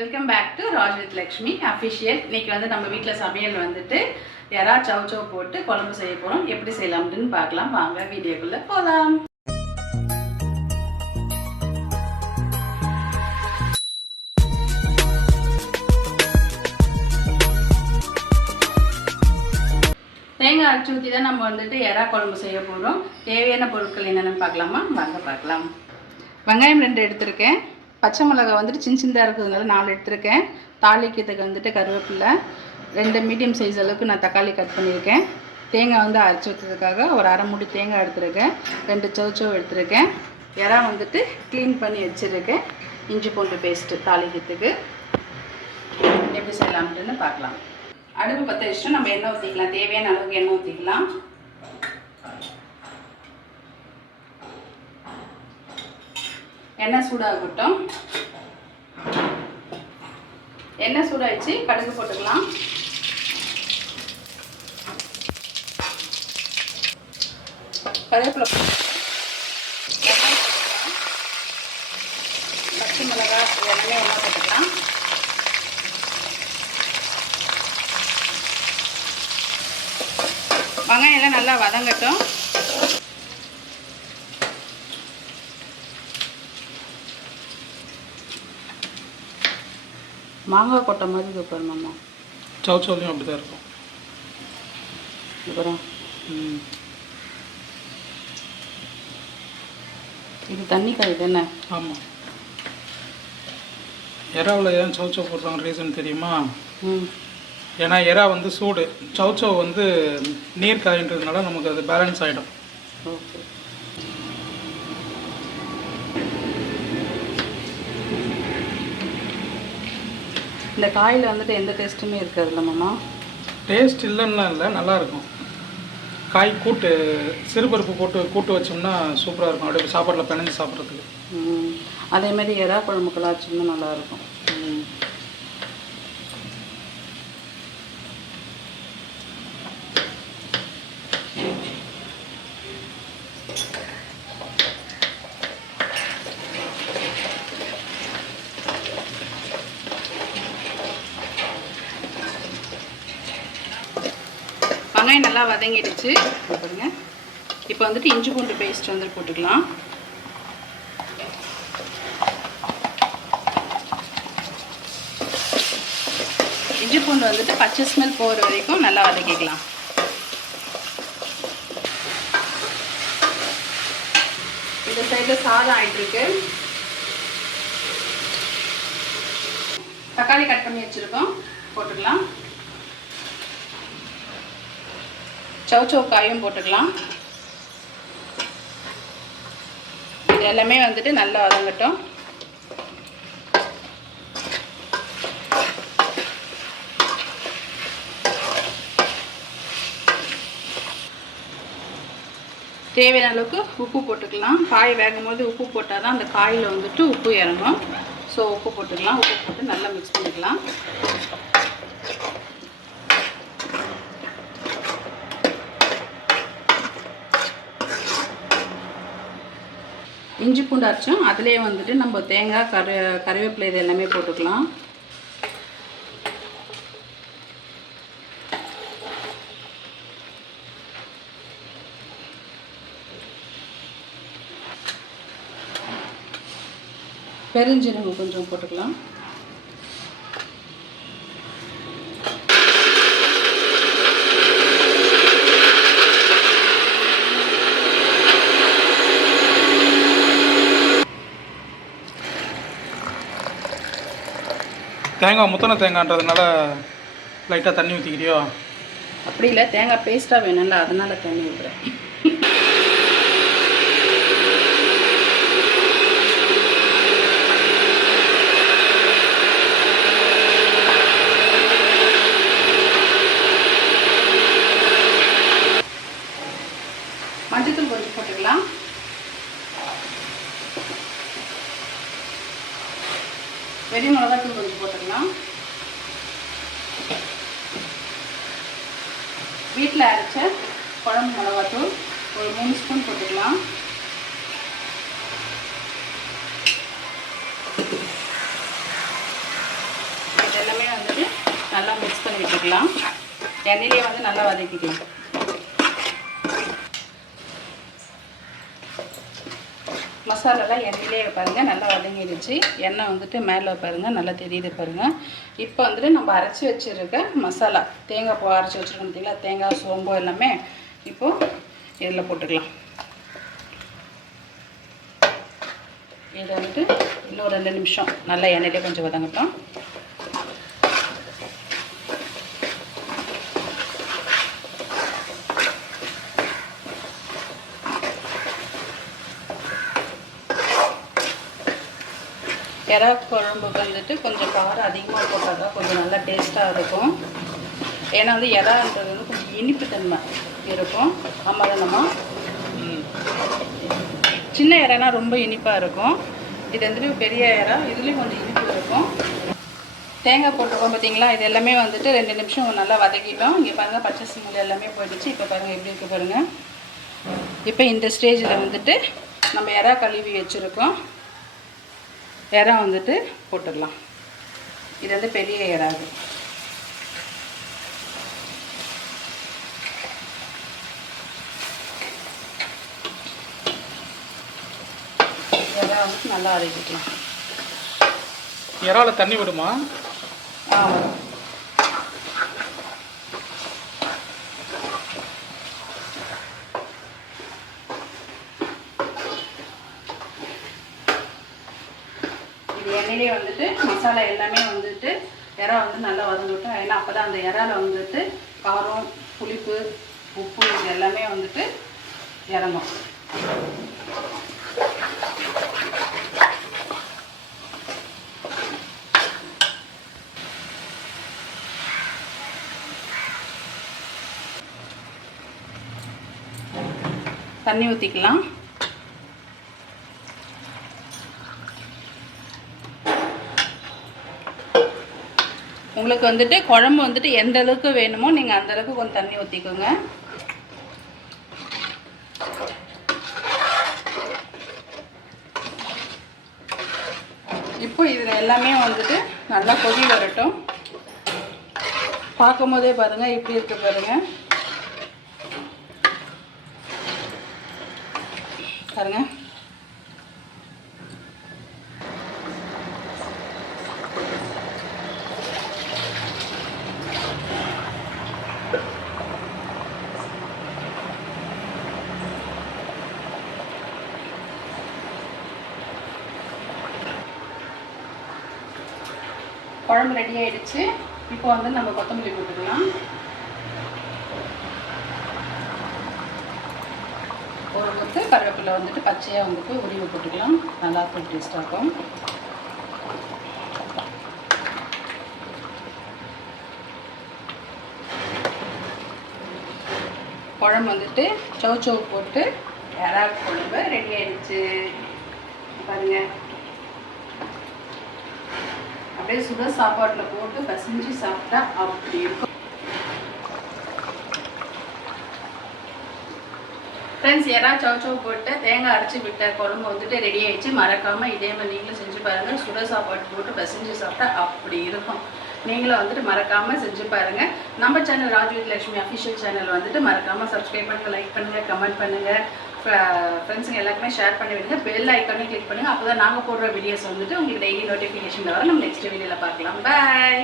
Welcome back to Raj with Lakshmi official இன்னைக்கு வந்து நம்ம வீட்டில் சமையல் வந்துட்டு எறா சவு சவு போட்டு குழம்பு செய்ய போகிறோம் எப்படி அப்படின்னு பார்க்கலாம். வாங்க வீடியோக்குள்ளே போகலாம் தேங்காய் அரைச்சி ஊற்றி தான் நம்ம வந்துட்டு எறா குழம்பு செய்ய போகிறோம் தேவையான பொருட்கள் என்னென்னு பார்க்கலாமா? வாங்க பார்க்கலாம். வெங்காயம் ரெண்டு எடுத்திருக்கேன். பச்சை மிளகாய் வந்துட்டு சின்ன சின்னதாக இருக்கிறதுனால நாலு எடுத்திருக்கேன். தாளிக்கிறதுக்கு வந்துட்டு கருவேப்பில்லை ரெண்டு மீடியம் சைஸ் அளவுக்கு நான் தக்காளி கட் பண்ணியிருக்கேன். தேங்காய் வந்து அரைச்சி வைக்கிறதுக்காக ஒரு அரை மூடி தேங்காய் எடுத்திருக்கேன். ரெண்டு சவுச்சவு எடுத்திருக்கேன். இறா வந்துட்டு க்ளீன் பண்ணி வச்சுருக்கேன். இஞ்சி பூண்டு பேஸ்ட்டு தாளிக்கிறதுக்கு. எப்படி செய்யலாம்ட்டுன்னு பார்க்கலாம். அடுப்பு பற்ற வச்சுட்டு நம்ம எண்ணெய் ஊற்றிக்கலாம் தேவையான அளவுக்கு எண்ணெய் ஊற்றிக்கலாம் எண்ணெய் சூடாகட்டும். எண்ணெய் சூடாயிடுச்சு. கடுகு போட்டுக்கலாம். கருவேப்பிலை பச்சை மிளகாய் எல்லாமே ஒன்றா போட்டுக்கலாம். வெங்காயம் எல்லாம் நல்லா வதங்கட்டும். மாங்காய் கொட்டை மாதிரி இருக்கு பாரு மாமா. சவு சவுலையும் அப்படி தான் இருக்கும். அப்புறம். இது தண்ணி காய் தானே? ஆமாம் எறாவில் ஏன் சவு சவு போடுறாங்க ரீசன் தெரியுமா? ம். ஏன்னா எறா வந்து சூடு. சவு சவு வந்து நீர் காயின்றதுனால நமக்கு அது பேலன்ஸ் ஆகிடும் ஓகே. இந்த காயில் வந்துட்டு எந்த டேஸ்ட்டுமே இருக்காதுல்ல மாமா? டேஸ்ட் இல்லைன்னா இல்லை நல்லாயிருக்கும் காய் கூட்டு சிறுபருப்பு போட்டு கூட்டு வச்சோம்னா சூப்பராக இருக்கும். அப்படியே சாப்பாட்டில் பிணைஞ்சு சாப்பிட்றதுக்கு. அதே மாதிரி எறா குழம்புக்கெல்லாம் வச்சோம்னா நல்லாயிருக்கும் வெங்காயம் நல்லா வதங்கிடுச்சு. பாருங்க. இப்போ வந்துட்டு இஞ்சி பூண்டு பேஸ்ட் வந்து போட்டுக்கலாம். இஞ்சி பூண்டு வந்துட்டு பச்சை ஸ்மெல் போகிற வரைக்கும் நல்லா வதக்கிக்கலாம். இந்த சைடில் சாதம் ஆயிட்டு இருக்கு தக்காளி கட் பண்ணி வச்சுருக்கோம். போட்டுக்கலாம். சவ் காயும் போட்டுக்கலாம். இது எல்லாமே வந்துட்டு நல்லா வதங்கட்டும். தேவையான அளவுக்கு உப்பு போட்டுக்கலாம். காய் வேகும் போது உப்பு போட்டால் தான் அந்த காயில் வந்துட்டு உப்பு இறங்கும். ஸோ உப்பு போட்டுக்கலாம். உப்பு போட்டு நல்லா மிக்ஸ் பண்ணிக்கலாம். இஞ்சி பூண்டு அரைச்சோம். அதுலேயே வந்துட்டு நம்ம தேங்காய் கரு கருவேப்பிலை இது எல்லாமே போட்டுக்கலாம். பெருஞ்சீரகம் கொஞ்சம் போட்டுக்கலாம். தேங்காய் முத்தனை தேங்காய்ன்றதுனால லைட்டாக தண்ணி ஊற்றிக்கிறியோ அப்படி இல்லை தேங்காய் பேஸ்ட்டாக வேணும்ல அதனால் தண்ணி ஊற்றுறேன் மஞ்சத்தூள் கொஞ்சம் போட்டுக்கலாம் வெறி மிளகாத்தூள் கொஞ்சம் போட்டுக்கலாம் வீட்டில் அரைச்ச குழம்பு மிளகாத்தூள் ஒரு மூணு ஸ்பூன் போட்டுக்கலாம். எல்லாமே வந்துட்டு நல்லா மிக்ஸ் பண்ணி விட்டுக்கலாம். எண்ணெயிலே வந்து நல்லா வதக்கிக்கலாம். மசாலாலாம் எண்ணெயிலே பாருங்கள் நல்லா வதங்கிடுச்சு. எண்ணெய் வந்துட்டு மேலே பாருங்கள் நல்லா தெரியுது பாருங்கள் இப்போ வந்துட்டு நம்ம அரைச்சி வச்சுருக்க மசாலா தேங்காய் பூ அரைச்சி வச்சுருக்கோம் பார்த்தீங்களா தேங்காய் சோம்பு எல்லாமே இப்போது இதில் போட்டுக்கலாம். இதை வந்துட்டு இன்னும் ரெண்டு நிமிஷம் நல்லா எண்ணெயிலே கொஞ்சம் வதங்கட்டும். இறா குழம்புக்கு வந்துட்டு கொஞ்சம் காரம் அதிகமாக போட்டால் தான் கொஞ்சம் நல்லா டேஸ்ட்டாக இருக்கும். ஏன்னா வந்து இறான்றது வந்து கொஞ்சம் இனிப்பு தன்மை இருக்கும் அமரணமாக சின்ன இறனா ரொம்ப இனிப்பாக இருக்கும். இது வந்துட்டு பெரிய இறா இதுலேயும் கொஞ்சம் இனிப்பு இருக்கும். தேங்காய் போட்டிருக்கோம் பார்த்தீங்களா இது எல்லாமே வந்துட்டு ரெண்டு நிமிஷம் நல்லா வதக்கிட்டோம். இங்கே பாருங்கள் பச்சை சிம்மில் எல்லாமே போயிடுச்சு. இப்போ பாருங்கள் எப்படி இருக்குது பாருங்கள் இப்போ இந்த ஸ்டேஜில் வந்துட்டு நம்ம இறா கழுவி வச்சுருக்கோம். இறா வந்துட்டு போட்டுடலாம். இது வந்து பெரிய இறாது இறா வந்துட்டு நல்லா வதக்கிக்கலாம் இறால தண்ணி விடுமா? ஆ வரும் வந்துட்டு மசாலா எல்லாமே வந்துட்டு இறா வந்து நல்லா வதங்கட்டும் ஏன்னா அப்போ தான் அந்த இறால வந்துட்டு காரம் புளிப்பு உப்பு இது எல்லாமே வந்துட்டு இறங்கும். தண்ணி ஊற்றிக்கலாம் உங்களுக்கு வந்துட்டு குழம்பு வந்துட்டு எந்த அளவுக்கு வேணுமோ நீங்கள் அந்த அளவுக்கு கொஞ்சம் தண்ணி ஊற்றிக்கோங்க இப்போ இதில் எல்லாமே வந்துட்டு நல்லா கொதி வரட்டும். பார்க்கும் போதே பாருங்கள் இப்படி இருக்கு பாருங்கள் பாருங்கள் குழம்பு ரெடி ஆயிடுச்சு. இப்போ வந்து நம்ம கொத்தமல்லி போட்டுக்கலாம். ஒரு கொத்து கருவேப்பிலை வந்துட்டு பச்சையாக வந்துட்டு உருவி போட்டுக்கலாம். நல்லா இருக்கும் டேஸ்ட்டாக இருக்கும். குழம்பு வந்துட்டு சௌ சௌ போட்டு யாராவது குழம்பு ரெடி ஆயிடுச்சு. பாருங்க. அப்படியே சுட சாப்பாட்டில் போட்டு பசிஞ்சு சாப்பிட்டா அப்படி இருக்கும். ஃப்ரெண்ட்ஸ் எறா சௌச்சௌ போட்டு தேங்காய் அரைச்சி விட்ட குழம்பு வந்துட்டு ரெடி ஆயிடுச்சு. மறக்காமல் இதே மாதிரி நீங்களும் செஞ்சு பாருங்கள் சுட சாப்பாட்டு போட்டு பசிஞ்சு சாப்பிட்டா அப்படி இருக்கும். நீங்களும் வந்துட்டு மறக்காமல் செஞ்சு பாருங்கள் நம்ம channel Raj with Lakshmi official channel வந்துட்டு மறக்காமல் சப்ஸ்கிரைப் பண்ணுங்கள் லைக் பண்ணுங்கள் கமெண்ட் பண்ணுங்கள் ஃப்ரெண்ட்ஸுங்க எல்லாருக்குமே ஷேர் பண்ணி விடுங்க. பெல் ஐக்கானே கிளிக் பண்ணுங்கள் அப்போ தான் நாங்கள் போடுற வீடியோஸ் வந்துட்டு உங்களுக்கு டெய்லி நோட்டிஃபிகேஷன் வர நம்ம நெக்ஸ்ட் வீடியோவில் பார்க்கலாம். பாய்